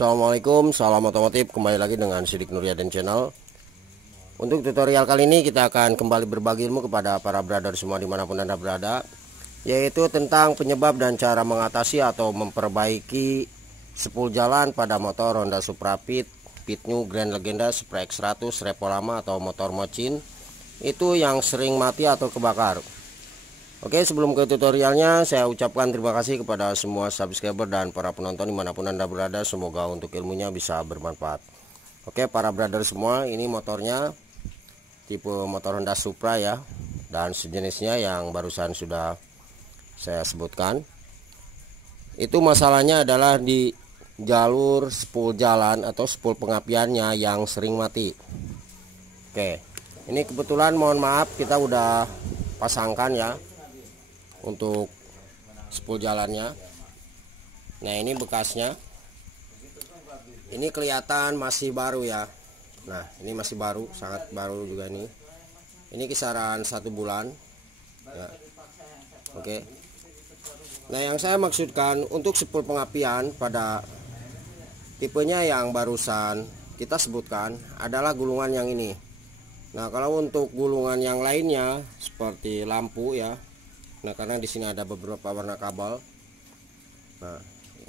Assalamualaikum, salam otomotif. Kembali lagi dengan Sidik Nuryaden Channel. Untuk tutorial kali ini kita akan kembali berbagi ilmu kepada para brother semua dimanapun Anda berada, yaitu tentang penyebab dan cara mengatasi atau memperbaiki sepul jalan pada motor Honda Supra Pit New Grand Legenda Supra X100 repo lama atau motor mocin itu yang sering mati atau kebakar. Oke, sebelum ke tutorialnya, saya ucapkan terima kasih kepada semua subscriber dan para penonton dimanapun Anda berada. Semoga untuk ilmunya bisa bermanfaat. Oke, para brother semua, ini motornya tipe motor Honda Supra ya, dan sejenisnya yang barusan sudah saya sebutkan. Itu masalahnya adalah di jalur spul jalan atau spul pengapiannya yang sering mati. Oke, ini kebetulan mohon maaf kita udah pasangkan ya untuk spul jalannya. Nah, ini bekasnya. Ini kelihatan masih baru ya. Nah, ini masih baru, sangat baru juga ini. Ini kisaran 1 bulan ya. Oke. Nah, yang saya maksudkan untuk spul pengapian pada tipenya yang barusan kita sebutkan adalah gulungan yang ini. Nah, kalau untuk gulungan yang lainnya seperti lampu ya. Nah, karena di sini ada beberapa warna kabel. Nah,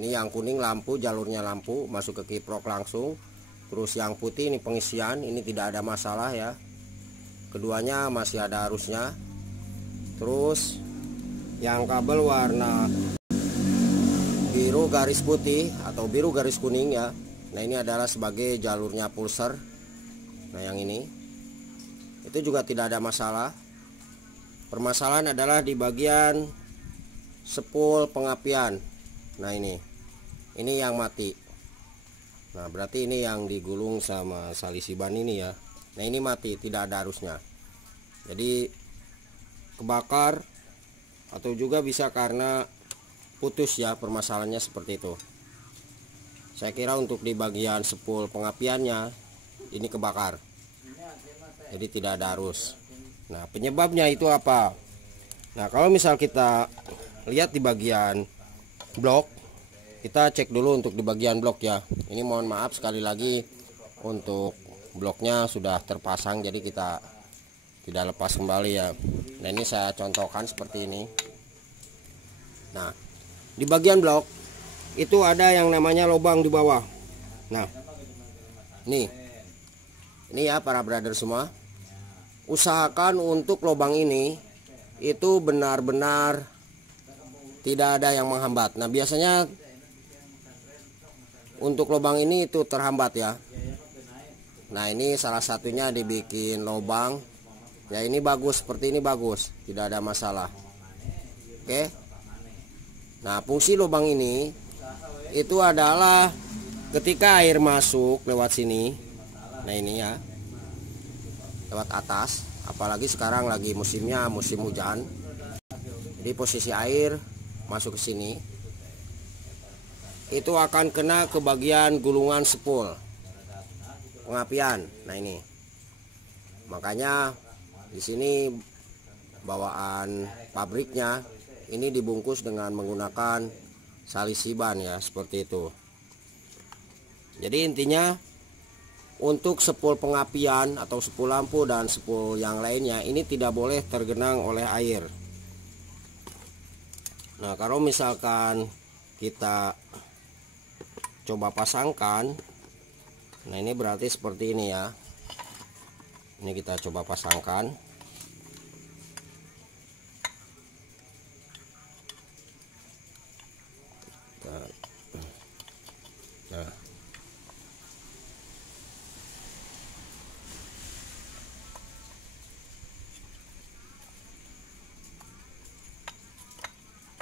ini yang kuning lampu, jalurnya lampu masuk ke kiprok langsung. Terus yang putih ini pengisian, ini tidak ada masalah ya. Keduanya masih ada arusnya. Terus yang kabel warna biru garis putih atau biru garis kuning ya. Nah, ini adalah sebagai jalurnya pulser. Nah, yang ini itu juga tidak ada masalah. Permasalahan adalah di bagian spul pengapian. Nah, ini yang mati. Nah, berarti ini yang digulung sama salisiban ini ya. Nah, ini mati, tidak ada arusnya. Jadi kebakar atau juga bisa karena putus ya, permasalahannya seperti itu. Saya kira untuk di bagian spul pengapiannya ini kebakar. Jadi tidak ada arus. Nah, penyebabnya itu apa? Nah, kalau misal kita lihat di bagian blok, kita cek dulu untuk di bagian blok ya. Ini mohon maaf sekali lagi untuk bloknya sudah terpasang, jadi kita tidak lepas kembali ya. Nah, ini saya contohkan seperti ini. Nah, di bagian blok itu ada yang namanya lubang di bawah. Nah, ini ya para brother semua. Usahakan untuk lubang ini itu benar-benar tidak ada yang menghambat. Nah, biasanya untuk lubang ini itu terhambat ya. Nah, ini salah satunya dibikin lubang ya. Ini bagus, seperti ini bagus, tidak ada masalah. Oke. Nah, fungsi lubang ini itu adalah ketika air masuk lewat sini. Nah, ini ya, lewat atas, apalagi sekarang lagi musimnya musim hujan. Jadi posisi air masuk ke sini itu akan kena ke bagian gulungan spul pengapian. Nah, ini makanya di sini bawaan pabriknya ini dibungkus dengan menggunakan salisiban ya, seperti itu. Jadi intinya untuk spul pengapian atau spul lampu dan spul yang lainnya ini tidak boleh tergenang oleh air. Nah, kalau misalkan kita coba pasangkan, nah ini berarti seperti ini ya. Ini kita coba pasangkan. Nah,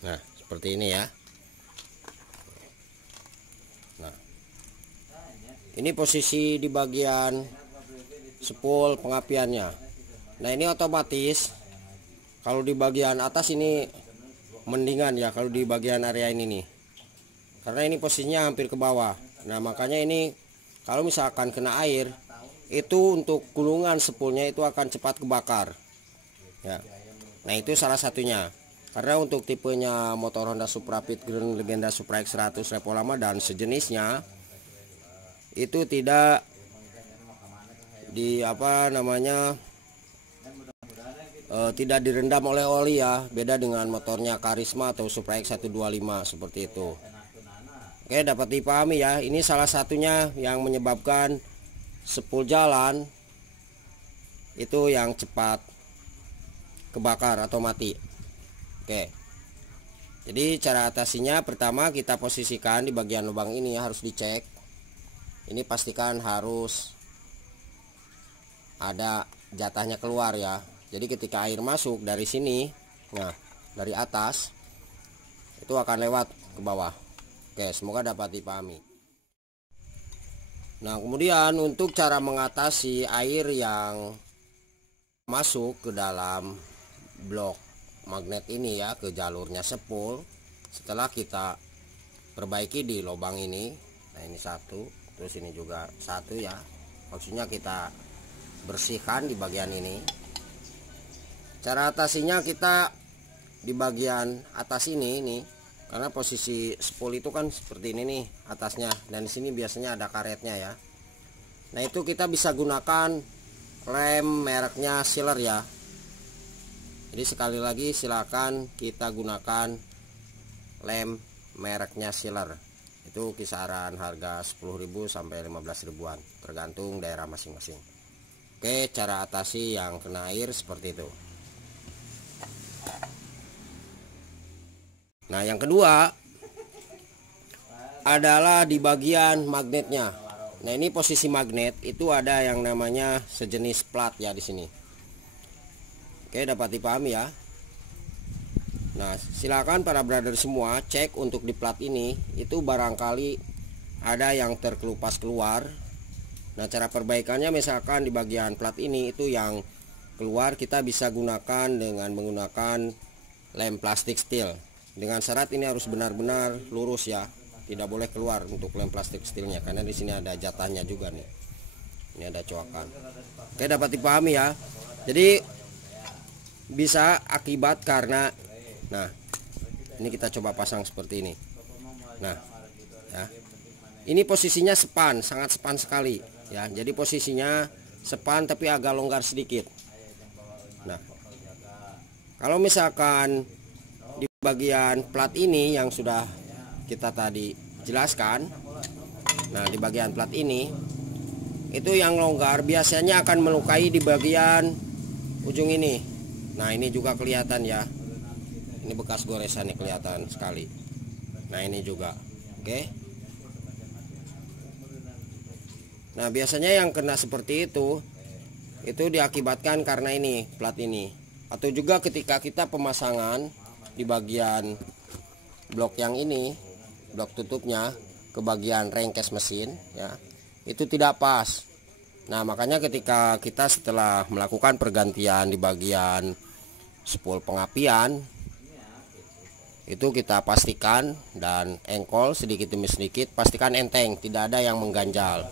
nah, seperti ini ya. Nah, ini posisi di bagian spul pengapiannya. Nah, ini otomatis kalau di bagian atas ini mendingan ya, kalau di bagian area ini nih. Karena ini posisinya hampir ke bawah. Nah, makanya ini kalau misalkan kena air, itu untuk gulungan spulnya itu akan cepat kebakar. Ya. Nah, itu salah satunya. Karena untuk tipenya motor Honda Supra Pit Grand Legenda Supra X100 repo lama dan sejenisnya itu tidak tidak direndam oleh oli ya. Beda dengan motornya Karisma atau Supra X 125 seperti itu. Oke, dapat dipahami ya. Ini salah satunya yang menyebabkan spool jalan itu yang cepat kebakar atau mati. Oke. Jadi cara atasinya, pertama kita posisikan di bagian lubang ini harus dicek. Ini pastikan harus ada jatahnya keluar ya. Jadi ketika air masuk dari sini, nah dari atas itu akan lewat ke bawah. Oke, semoga dapat dipahami. Nah, kemudian untuk cara mengatasi air yang masuk ke dalam blok magnet ini ya, ke jalurnya spool, setelah kita perbaiki di lubang ini. Nah, ini satu, terus ini juga satu ya. Maksudnya kita bersihkan di bagian ini. Cara atasinya, kita di bagian atas ini karena posisi spool itu kan seperti ini nih atasnya, dan di sini biasanya ada karetnya ya. Nah, itu kita bisa gunakan lem mereknya Sealer ya. Jadi sekali lagi silakan kita gunakan lem mereknya Sealer. Itu kisaran harga 10.000 sampai 15.000-an tergantung daerah masing-masing. Oke, cara atasi yang kena air seperti itu. Nah, yang kedua adalah di bagian magnetnya. Nah, ini posisi magnet itu ada yang namanya sejenis plat ya di sini. Oke, dapat dipahami ya. Nah, silakan para brother semua cek untuk di plat ini, itu barangkali ada yang terkelupas keluar. Nah, cara perbaikannya misalkan di bagian plat ini itu yang keluar, kita bisa gunakan dengan menggunakan lem plastik steel. Dengan syarat ini harus benar-benar lurus ya, tidak boleh keluar untuk lem plastik steelnya, karena di sini ada jatahnya juga nih. Ini ada coakan. Oke, dapat dipahami ya. Jadi bisa akibat karena, nah ini kita coba pasang seperti ini. Nah ya, ini posisinya sepan, sangat sepan sekali ya. Jadi posisinya sepan tapi agak longgar sedikit. Nah, kalau misalkan di bagian plat ini yang sudah kita tadi jelaskan, nah di bagian plat ini itu yang longgar biasanya akan melukai di bagian ujung ini. Nah, ini juga kelihatan ya, ini bekas goresan nih, kelihatan sekali. Nah, ini juga oke. Nah, biasanya yang kena seperti itu diakibatkan karena ini plat ini, atau juga ketika kita pemasangan di bagian blok yang ini, blok tutupnya ke bagian rengkes mesin ya, itu tidak pas. Nah, makanya ketika kita setelah melakukan pergantian di bagian spool pengapian, itu kita pastikan dan engkol sedikit demi sedikit, pastikan enteng, tidak ada yang mengganjal.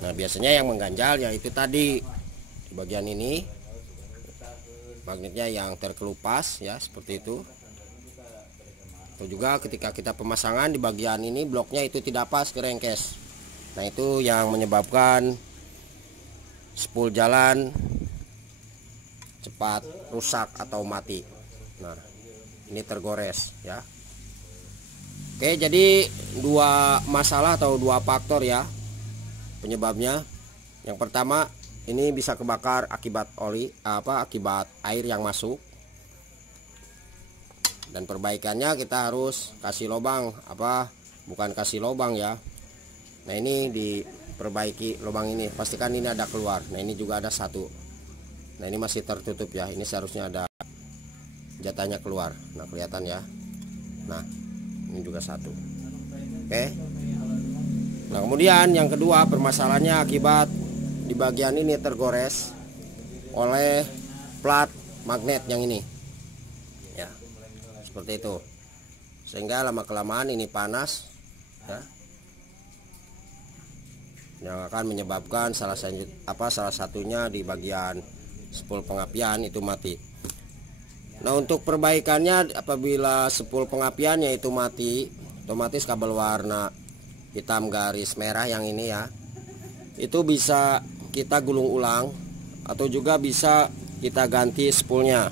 Nah, biasanya yang mengganjal ya itu tadi di bagian ini magnetnya yang terkelupas ya, seperti itu. Atau juga ketika kita pemasangan di bagian ini bloknya itu tidak pas ke rengkes. Nah, itu yang menyebabkan spool jalan cepat rusak atau mati. Nah, ini tergores ya. Oke, jadi dua masalah atau dua faktor ya penyebabnya. Yang pertama, ini bisa kebakar akibat akibat air yang masuk. Dan perbaikannya kita harus kasih lubang, bukan kasih lubang ya. Nah, ini diperbaiki lubang ini, pastikan ini ada keluar. Nah, ini juga ada satu. Nah, ini masih tertutup ya, ini seharusnya ada jatahnya keluar. Nah, kelihatan ya. Nah, ini juga satu. Oke. Nah, kemudian yang kedua permasalahannya akibat di bagian ini tergores oleh plat magnet yang ini ya, seperti itu, sehingga lama kelamaan ini panas ya, yang akan menyebabkan salah satunya di bagian spool pengapian itu mati. Nah, untuk perbaikannya, apabila spool pengapiannya itu mati, otomatis kabel warna hitam garis merah yang ini ya, itu bisa kita gulung ulang atau juga bisa kita ganti spoolnya.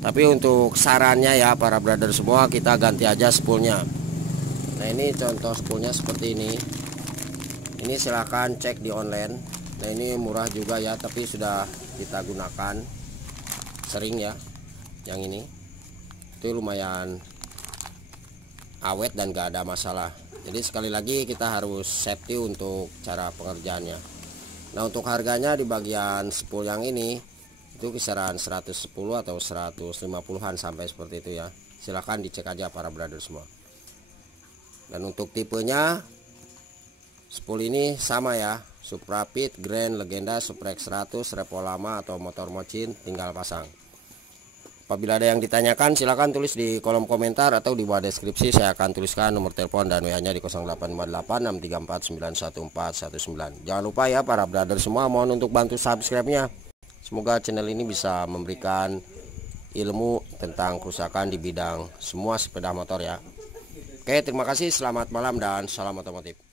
Tapi untuk sarannya ya para brother semua, kita ganti aja spoolnya. Nah ini contoh spoolnya seperti ini. Ini silahkan cek di online. Nah ini murah juga ya, tapi sudah kita gunakan sering ya. Yang ini itu lumayan awet dan gak ada masalah. Jadi sekali lagi kita harus safety untuk cara pengerjaannya. Nah untuk harganya di bagian spool yang ini itu kisaran 110 atau 150-an sampai seperti itu ya. Silahkan dicek aja para brother semua. Dan untuk tipenya spool ini sama ya, Suprapit, Grand, Legenda, Suprex 100, Repo lama atau motor mocin, tinggal pasang. Apabila ada yang ditanyakan silahkan tulis di kolom komentar atau di bawah deskripsi, saya akan tuliskan nomor telepon dan WA-nya di 085863491419. Jangan lupa ya para brother semua, mohon untuk bantu subscribe-nya. Semoga channel ini bisa memberikan ilmu tentang kerusakan di bidang semua sepeda motor ya. Oke, terima kasih, selamat malam dan salam otomotif.